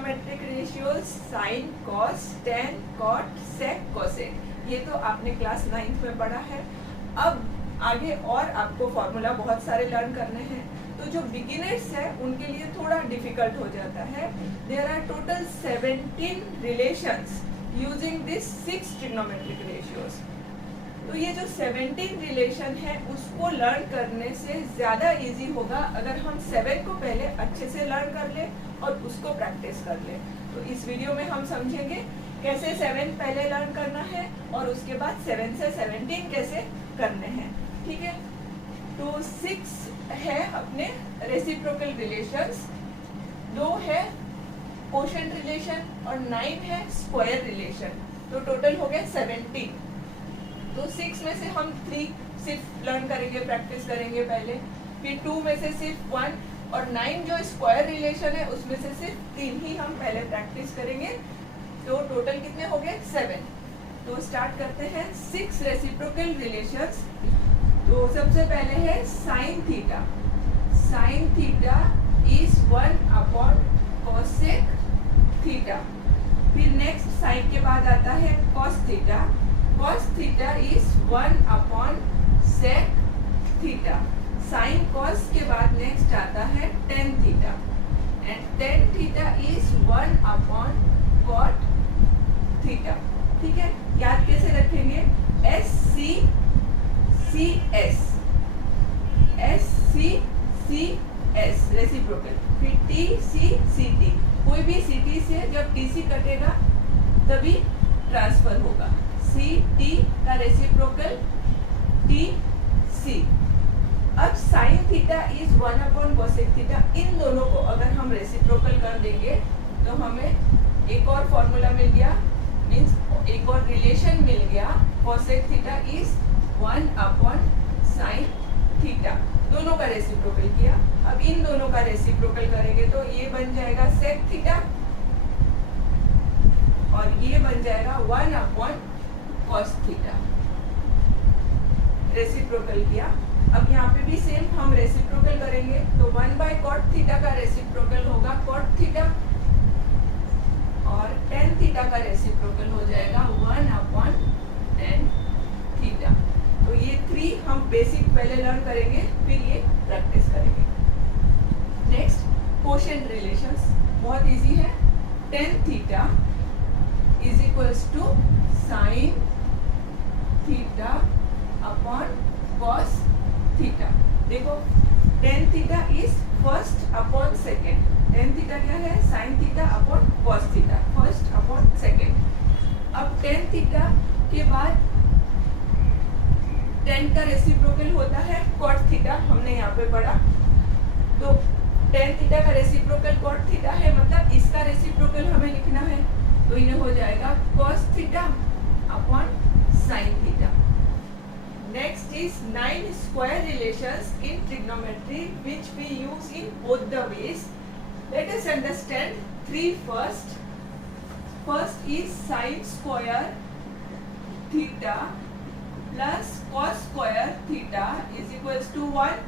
Trigonometric ratios sine cos tan cot sec cosec, ये तो आपने क्लास 9th में पढ़ा है। अब आगे और आपको फॉर्मूला बहुत सारे लर्न करने हैं, तो जो बिगिनर्स है उनके लिए थोड़ा डिफिकल्ट हो जाता है। There are total 17 relations using this 6 trigonometric ratios. तो ये जो 17 रिलेशन है उसको लर्न करने से ज़्यादा इजी होगा अगर हम 7 को पहले अच्छे से लर्न कर ले और उसको प्रैक्टिस कर ले। तो इस वीडियो में हम समझेंगे कैसे 7 पहले लर्न करना है और उसके बाद 7 से 17 कैसे करने हैं, ठीक है। तो 6 है अपने रेसिप्रोकल रिलेशंस, 2 है कोशेंट रिलेशन और 9 है स्क्वायर रिलेशन। तो टोटल हो गए 17। तो 6 में से हम 3 सिर्फ लर्न करेंगे, प्रैक्टिस करेंगे पहले, फिर 2 में से सिर्फ 1 और 9 जो स्क्वायर रिलेशन है उसमें से सिर्फ 3 ही हम पहले प्रैक्टिस करेंगे। तो टोटल कितने हो गए 7। तो स्टार्ट करते हैं 6 रेसिप्रोकल रिलेशंस। तो सबसे पहले है sine theta. Sign theta is 1 upon cosec theta. फिर नेक्स्ट साइन के बाद आता है cos theta. cos theta is 1 upon sec theta. sin cos के बाद नेक्स्ट आता है tan theta and tan theta is 1 upon cot theta. ठीक है, याद कैसे रखेंगे? S C C S S C C S reciprocal, फिर T C C T। कोई भी C T से जब T C कटेगा तभी ट्रांसफर होगा। सी टी का रेसिप्रोकल टी सी। अब sine theta is 1 upon cosec theta, इन दोनों को अगर हम रेसिप्रोकल कर देंगे तो हमें एक और फॉर्मूला मिल गया, मींस एक और रिलेशन मिल गया। Cosec theta is 1 upon sine theta, दोनों का रेसिप्रोकल किया। अब इन दोनों का रेसिप्रोकल करेंगे तो ये बन जाएगा सेक थीटा और ये बन जाएगा 1 अपॉन cos थीटा। रेसिप्रोकल किया। अब यहाँ पे भी सेम हम रेसिप्रोकल करेंगे तो 1 बाय cot थीटा का रेसिप्रोकल होगा cot थीटा और tan थीटा का रेसिप्रोकल हो जाएगा 1 अपॉन tan थीटा। तो ये 3 हम बेसिक पहले लर्न करेंगे, फिर ये प्रैक्टिस करेंगे। नेक्स्ट कोशेंट रिलेशंस, बहुत इजी है। tan theta is equals to sine theta upon cos theta. देखो tan theta is first upon second. tan theta क्या है? Sine theta upon cos theta, first upon second. अब tan theta के बाद tan का reciprocal होता है cot थीटा, हमने यहाँ पे पढ़ा। तो tan थीटा का रेसिप्रोकल cot थीटा है, मतलब इसका रेसिप्रोकल हमें लिखना है, तो ये हो जाएगा cos theta upon sin theta. Next is 9 square relations in trigonometry which we use in both the ways. Let us understand 3 first. First is sin square theta plus cos square theta is equals to 1.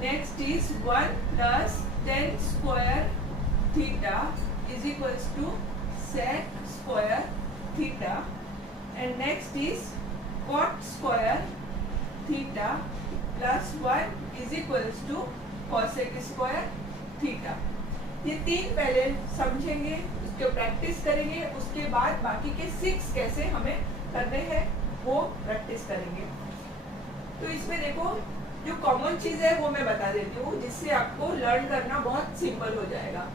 Next is 1 plus tan square theta is equals to sec square theta. And next is cot square theta plus 1 is equals to cosec square theta. ये 3 पहले समझेंगे, उसको practice करेंगे, उसके बाद बाकी के 6 कैसे हमें करने हैं वो प्रैक्टिस करेंगे। तो इसमें देखो जो कॉमन चीज है वो मैं बता देती हूँ, जिससे आपको लर्न करना बहुत सिंपल हो जाएगा।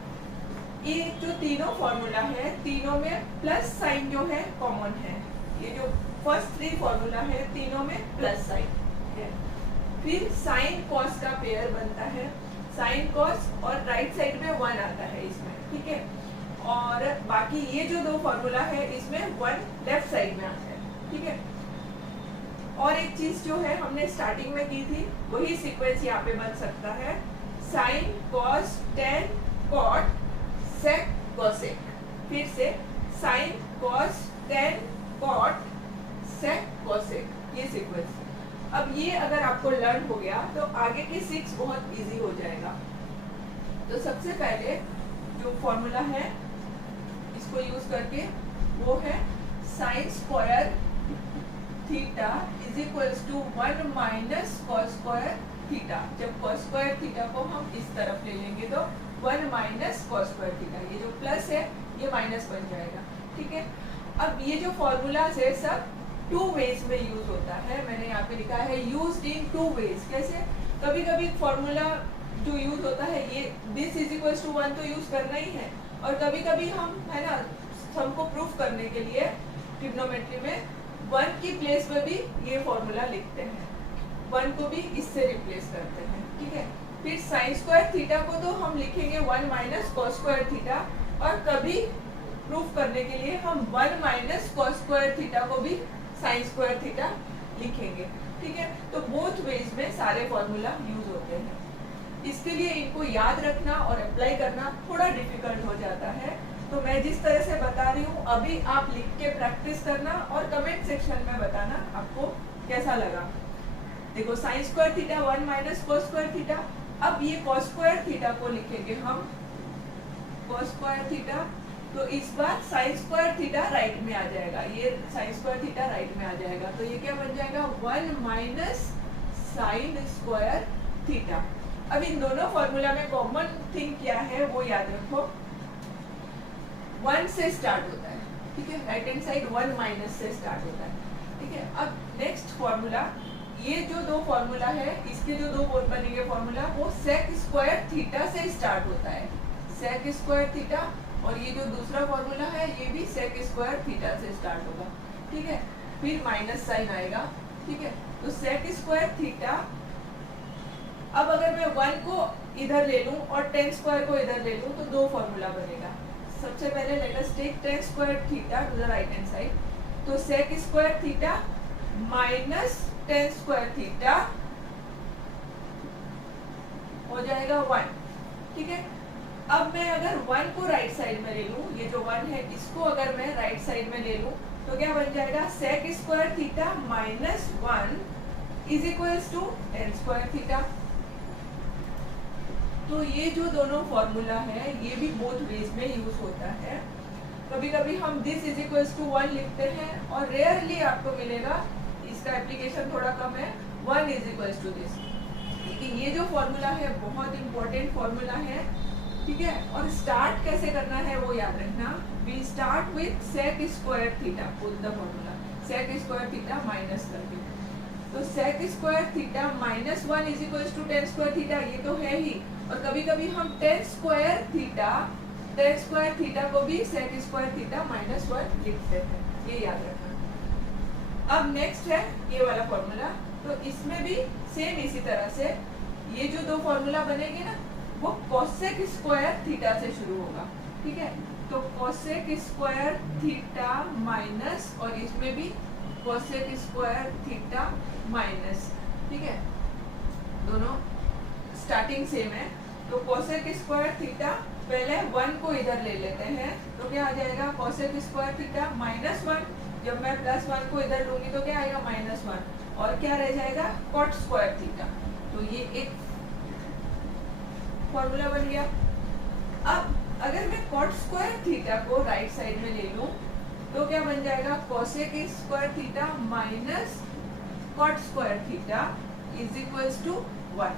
ये जो तीनों फॉर्मूला है, तीनों में प्लस साइन जो है कॉमन है। ये जो फर्स्ट 3 फॉर्मूला है तीनों में प्लस साइन है। फिर साइन कॉस का पेयर बनता है, साइन कॉस और राइट साइड में 1 आता है इसमें, ठीक है। और बाकी ये जो 2 फॉर्मूला है इसमें 1 लेफ्ट साइड में आता है, ठीक है। और एक चीज जो है हमने स्टार्टिंग में की थी वही सीक्वेंस यहाँ पे बन सकता है, sine cos tan cot sec cosec. फिर से sine cos tan cot sec cosec, ये सीक्वेंस। अब ये अगर आपको लर्न हो गया तो आगे के 6 बहुत इजी हो जाएगा। तो सबसे पहले जो फॉर्मूला है इसको यूज करके, वो है sine square theta is equals to 1 minus cos square theta. जब कॉस स्क्वायर थीटा को हम इस तरफ ले लेंगे तो 1 माइनस कॉस स्क्वायर थीटा, ये जो प्लस है ये माइनस बन जाएगा, ठीक है। अब ये जो फॉर्मूलाज है सब 2 वेज में यूज होता है। मैंने यहाँ पे लिखा है यूज्ड इन 2 वेज। कैसे? कभी कभी फॉर्मूला जो यूज होता है ये दिस इज इक्वल्स टू 1 तो यूज करना ही है, और कभी कभी हम, है ना, हमको प्रूफ करने के लिए ट्रिग्नोमेट्री में 1 की प्लेस पर भी ये फॉर्मूला लिखते हैं, 1 को भी इससे रिप्लेस करते हैं, ठीक है। फिर साइन स्क्वायर थीटा को तो हम लिखेंगे 1 माइनस कॉस स्क्वायर थीटा, और कभी प्रूफ करने के लिए हम 1 माइनस कॉस स्क्वायर थीटा को भी साइन स्क्वायर थीटा लिखेंगे, ठीक है। तो बोथ वेज में सारे फॉर्मूला यूज होते हैं। इसके लिए इनको याद रखना और अप्लाई करना थोड़ा डिफिकल्ट हो जाता है, तो मैं जिस तरह से बता रही हूँ अभी आप लिख के प्रैक्टिस करना और कमेंट सेक्शन में बताना आपको कैसा लगा। देखो sign square theta 1 minus cos square theta. अब ये कॉस स्क्वायर थीटा को लिखेंगे हम कॉस स्क्वायर थीटा, तो इस बार साइन स्क्वायर थीटा राइट में आ जाएगा, ये साइन स्क्वायर थीटा राइट में आ जाएगा, तो ये क्या बन जाएगा 1 माइनस साइन स्क्वायर थीटा। अब इन दोनों फॉर्मूला में कॉमन थिंग क्या है वो याद रखो, 1 से स्टार्ट होता है, ठीक है। राइट हैंड साइड 1 माइनस से स्टार्ट होता है, ठीक है। अब नेक्स्ट फॉर्मूला, ये जो 2 फॉर्मूला है, इसके जो 2 बनेंगे फॉर्मूला, वो सेक स्क्वायर थीटा से स्टार्ट होता है, सेक स्क्वायर थीटा, और ये जो दूसरा फॉर्मूला है ये भी सेक स्क्वायर थीटा से स्टार्ट होगा, ठीक है। फिर माइनस साइन आएगा, ठीक है। तो सेक स्क्वायर थीटा, अब अगर मैं 1 को इधर ले लूं और tan स्क्वायर को इधर ले लूं तो 2 फॉर्मूला बनेगा। सबसे पहले let us take tan square theta to the right hand side, तो sec square theta minus tan square theta हो जाएगा 1, ठीक है। अब मैं अगर 1 को राइट साइड में ले लूं, ये जो 1 है इसको अगर मैं राइट साइड में ले लूं तो क्या बन जाएगा sec square theta minus 1 is equals to tan square theta. तो ये जो दोनों फॉर्मूला है ये भी बोथ वेज में यूज होता है। कभी कभी हम दिस इज इक्वल्स टू 1 लिखते हैं, और रेयरली आपको मिलेगा, इसका एप्लीकेशन थोड़ा कम है, 1 इज इक्वल्स टू दिस। लेकिन ये जो फॉर्मूला है बहुत इंपॉर्टेंट फॉर्मूला है, ठीक है। और स्टार्ट कैसे करना है वो याद रखना, we start with sec square theta, put the formula sec square theta minus करके, तो sec square theta minus 1 is equals to tan square theta, ये तो है ही। और कभी कभी हम tan स्क्वायर थीटा को भी सेक स्क्वायर थीटा माइनस 1 लिखते हैं, ये याद रखना। अब नेक्स्ट है ये वाला फॉर्मूला, तो इसमें भी सेम इसी तरह से ये जो 2 फॉर्मूला बनेंगे ना वो कोसेक स्क्वायर थीटा से शुरू होगा, ठीक है। तो कोसेक स्क्वायर थीटा माइनस, और इसमें भी कोसेक स्क्वायर थीटा माइनस, ठीक है। दोनों स्टार्टिंग सेम है, तो कोसेक स्क्वायर थीटा पहले 1 को इधर ले लेते हैं, तो क्या आ जाएगा कोसेक स्क्वायर थीटा माइनस 1, जब मैं प्लस 1 को इधर लूंगी तो क्या आएगा माइनस 1, और क्या रह जाएगा कॉट स्क्वायर थीटा। तो ये एक फॉर्मूला बन गया। अब अगर मैं कॉट स्क्वायर थीटा को राइट साइड में ले लूं तो क्या बन जाएगा cosec square theta minus cot square theta is equals to 1,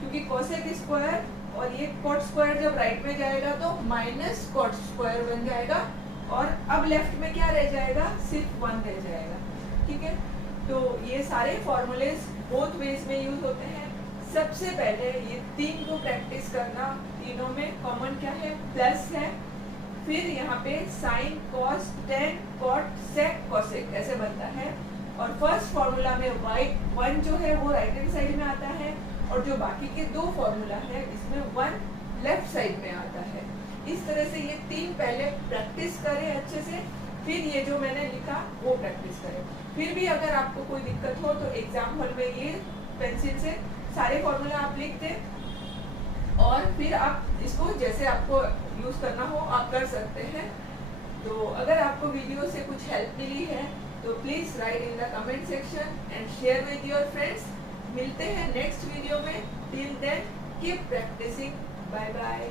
क्योंकि कोसेक स्क्वायर और ये कॉट स्क्वायर जब राइट में जाएगा तो माइनस कॉट स्क्वायर बन जाएगा, और अब लेफ्ट में क्या रह जाएगा सिर्फ 1 रह जाएगा, ठीक है। तो ये सारे फॉर्मूलेज बोथ वेज में यूज होते हैं। सबसे पहले ये 3 को प्रैक्टिस करना, तीनों में कॉमन क्या है प्लस है, फिर यहाँ पे sine cos tan cot sec cosec ऐसे बनता है, और फर्स्ट फॉर्मूला में y 1 जो है वो राइट हैंड साइड में आता है, और जो बाकी के 2 फॉर्मूला है इसमें 1 लेफ्ट साइड में आता है। इस तरह से ये 3 पहले प्रैक्टिस करें अच्छे से, फिर ये जो मैंने लिखा वो प्रैक्टिस करें। फिर भी अगर आपको कोई दिक्कत हो तो एग्जाम हॉल में ये पेंसिल से सारे फॉर्मूला आप लिख दें, और फिर आप इसको जैसे आपको यूज करना हो आप कर सकते हैं। तो अगर आपको वीडियो से कुछ हेल्प मिली है तो please write in the comment section and share with your friends. मिलते हैं नेक्स्ट वीडियो में, till then keep practicing, bye bye.